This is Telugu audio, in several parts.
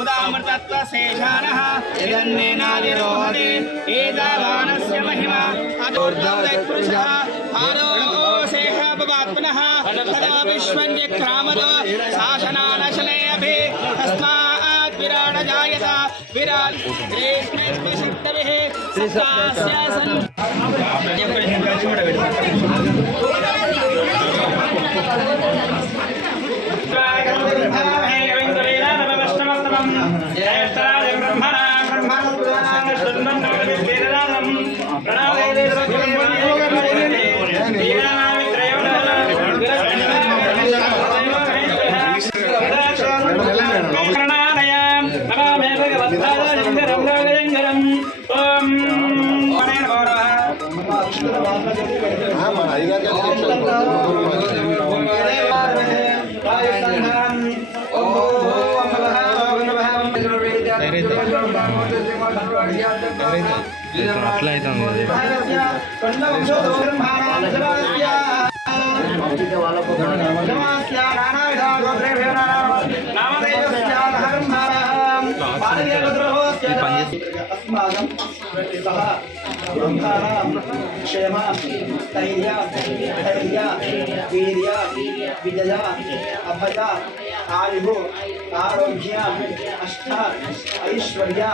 उदामृतत्वशेषानः यदन्नेनादिरोहति एतावानस्य महिमा अदोर्धवदपुरुषः आदोशेषपवात्मनः तदा विश्वन्यक्रामदो शासनानशलेऽभि तस्मात् विराट जायत विराट रेष्मेऽस्मि सिद्धभिः सत्तास्य सन् అట్లా అవుతుంది क्षेम स्थैर्य धैर्य वीर्य विजय अभय आयु आरोग्य अष्ट ऐश्वर्य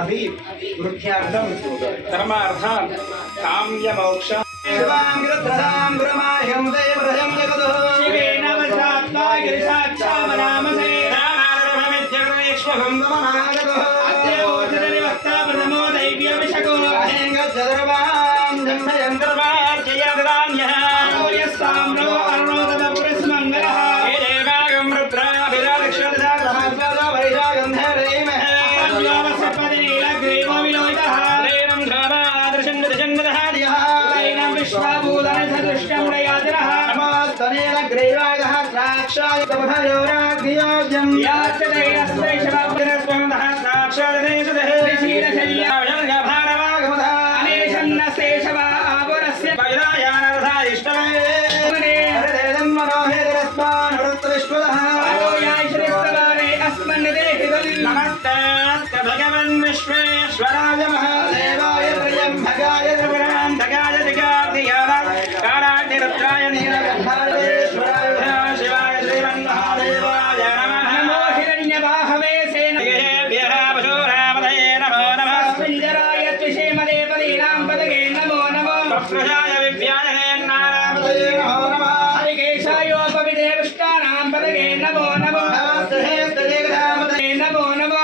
अभि वृद्ध्यार्थम धर्मार्थ काम्य मोक्ष भगवन् विश्वेश्वराय महादेवाय त्र्यम्बकाय त्रिपुरान्तकाय त्रिकार्तिकाय कालाग्निरुद्राय नीलकण्ठाय शिवाय श्रीमन्महादेवाय नमः नमो हिरण्यवाहवे सेनभ्यः पशुरामदये नमो नमः पिञ्जराय त्रिषेमदे पदीनां पदगे नमो नमः प्रजाय विद्याय नारायणपदये नमो नमः हरिकेशायोपविदे पुष्टानां पदगे नमो नमः नमो नमः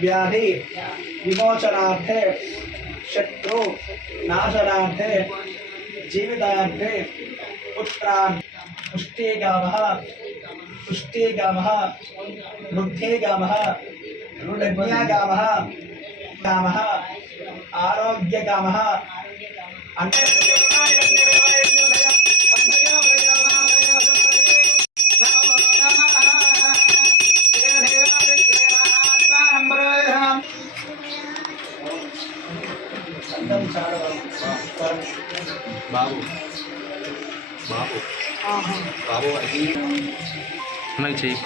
व्याधि विमोचनार्थे शत्रु नाशनार्थे जीवितार्थे पुष्टिगामः बुद्धिगामः रुडज्ञागामः गामः आरोग्यगामः బాబు బాబు బాబు అది నాకు చెయ్యి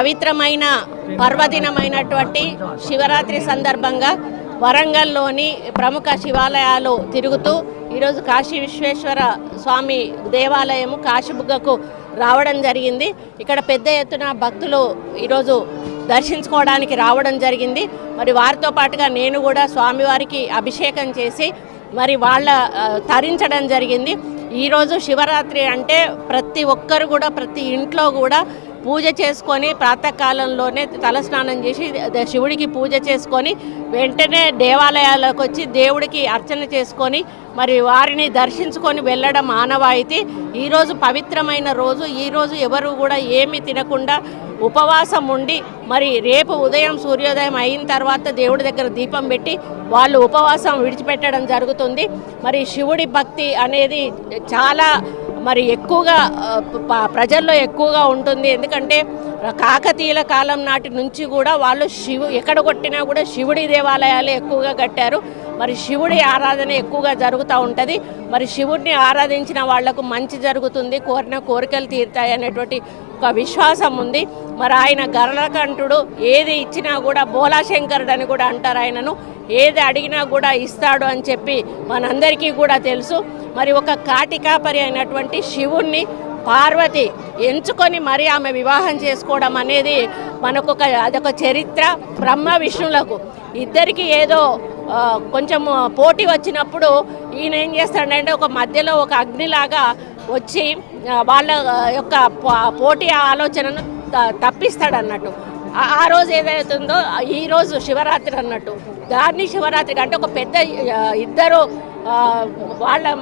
పవిత్రమైన పర్వదినమైనటువంటి శివరాత్రి సందర్భంగా వరంగల్లోని ప్రముఖ శివాలయాలు తిరుగుతూ ఈరోజు కాశీ విశ్వేశ్వర స్వామి దేవాలయము కాశీబుగ్గకు రావడం జరిగింది. ఇక్కడ పెద్ద ఎత్తున భక్తులు ఈరోజు దర్శించుకోవడానికి రావడం జరిగింది. మరి వారితో పాటుగా నేను కూడా స్వామివారికి అభిషేకం చేసి మరి వాళ్ళ తరించడం జరిగింది. ఈరోజు శివరాత్రి అంటే ప్రతి ఒక్కరు కూడా ప్రతి ఇంట్లో కూడా పూజ చేసుకొని ప్రాతకాలంలోనే తలస్నానం చేసి శివుడికి పూజ చేసుకొని వెంటనే దేవాలయాలకు వచ్చి దేవుడికి అర్చన చేసుకొని మరి వారిని దర్శించుకొని వెళ్ళడం ఆనవాయితీ. ఈరోజు పవిత్రమైన రోజు. ఈరోజు ఎవరు కూడా ఏమి తినకుండా ఉపవాసం ఉండి మరి రేపు ఉదయం సూర్యోదయం అయిన తర్వాత దేవుడి దగ్గర దీపం పెట్టి వాళ్ళు ఉపవాసం విడిచిపెట్టడం జరుగుతుంది. మరి శివుడి భక్తి అనేది చాలా మరి ఎక్కువగా ప్రజల్లో ఎక్కువగా ఉంటుంది. ఎందుకంటే కాకతీయుల కాలం నాటి నుంచి కూడా వాళ్ళు ఎక్కడ కొట్టినా కూడా శివుడి దేవాలయాలు ఎక్కువగా కట్టారు. మరి శివుడి ఆరాధన ఎక్కువగా జరుగుతూ ఉంటుంది. మరి శివుడిని ఆరాధించిన వాళ్లకు మంచి జరుగుతుంది, కోరిన కోరికలు తీరుతాయి అనేటువంటి ఒక విశ్వాసం ఉంది. మరి ఆయన గరళకంఠుడు, ఏది ఇచ్చినా కూడా బోలాశంకరుడు అని కూడా అంటారు ఆయనను. ఏది అడిగినా కూడా ఇస్తాడు అని చెప్పి మనందరికీ కూడా తెలుసు. మరి ఒక కాటికాపరి అయినటువంటి శివుణ్ణి పార్వతి ఎంచుకొని మరి ఆమె వివాహం చేసుకోవడం అనేది అదొక చరిత్ర. బ్రహ్మ విష్ణులకు ఇద్దరికి ఏదో కొంచెం పోటీ వచ్చినప్పుడు ఈయన ఏం చేస్తాడంటే ఒక మధ్యలో ఒక అగ్నిలాగా వచ్చి వాళ్ళ యొక్క పోటీ ఆలోచనను తప్పిస్తాడన్నట్టు. ఆ రోజు ఏదైతుందో ఈరోజు శివరాత్రి అన్నట్టు. దాన్ని శివరాత్రి అంటే ఒక పెద్ద ఇద్దరు వాళ్ళ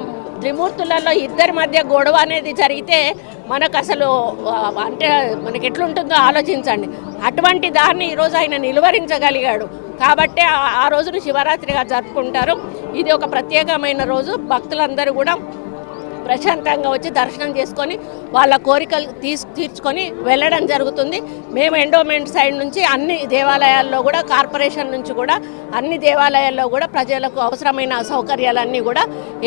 త్రిమూర్తులలో ఇద్దరి మధ్య గొడవ అనేది జరిగితే మనకు అసలు అంటే మనకి ఎట్లుంటుందో ఆలోచించండి. అటువంటి దాన్ని ఈరోజు ఆయన నిలువరించగలిగాడు కాబట్టి ఆ రోజును శివరాత్రిగా జరుపుకుంటారు. ఇది ఒక ప్రత్యేకమైన రోజు. భక్తులందరూ కూడా ప్రశాంతంగా వచ్చి దర్శనం చేసుకొని వాళ్ళ కోరికలు తీర్చుకొని వెళ్ళడం జరుగుతుంది. మేము ఎండోమెంట్ సైడ్ నుంచి అన్ని దేవాలయాల్లో కూడా, కార్పొరేషన్ నుంచి కూడా అన్ని దేవాలయాల్లో కూడా ప్రజలకు అవసరమైన సౌకర్యాలన్నీ కూడా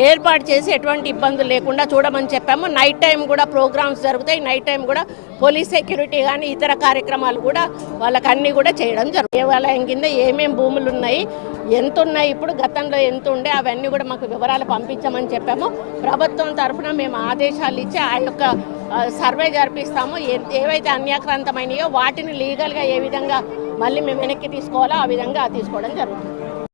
ఏర్పాటు చేసి ఎటువంటి ఇబ్బందులు లేకుండా చూడమని చెప్పాము. నైట్ టైం కూడా ప్రోగ్రామ్స్ జరుగుతాయి. నైట్ టైం కూడా పోలీస్ సెక్యూరిటీ కానీ ఇతర కార్యక్రమాలు కూడా వాళ్ళకి అన్నీ కూడా చేయడం జరుగుతుంది. దేవాలయం కింద ఏమేమి భూములు ఉన్నాయి, ఎంత ఉన్నాయి, ఇప్పుడు గతంలో ఎంత ఉండే అవన్నీ కూడా మాకు వివరాలు పంపించామని చెప్పాము. ప్రభుత్వం తరఫున మేము ఆదేశాలు ఇచ్చి ఆ యొక్క సర్వే జరిపిస్తాము. ఏవైతే అన్యాక్రాంతమైనయో వాటిని లీగల్గా ఏ విధంగా మళ్ళీ మేము వెనక్కి తీసుకోవాలో ఆ విధంగా తీసుకోవడం జరుగుతుంది.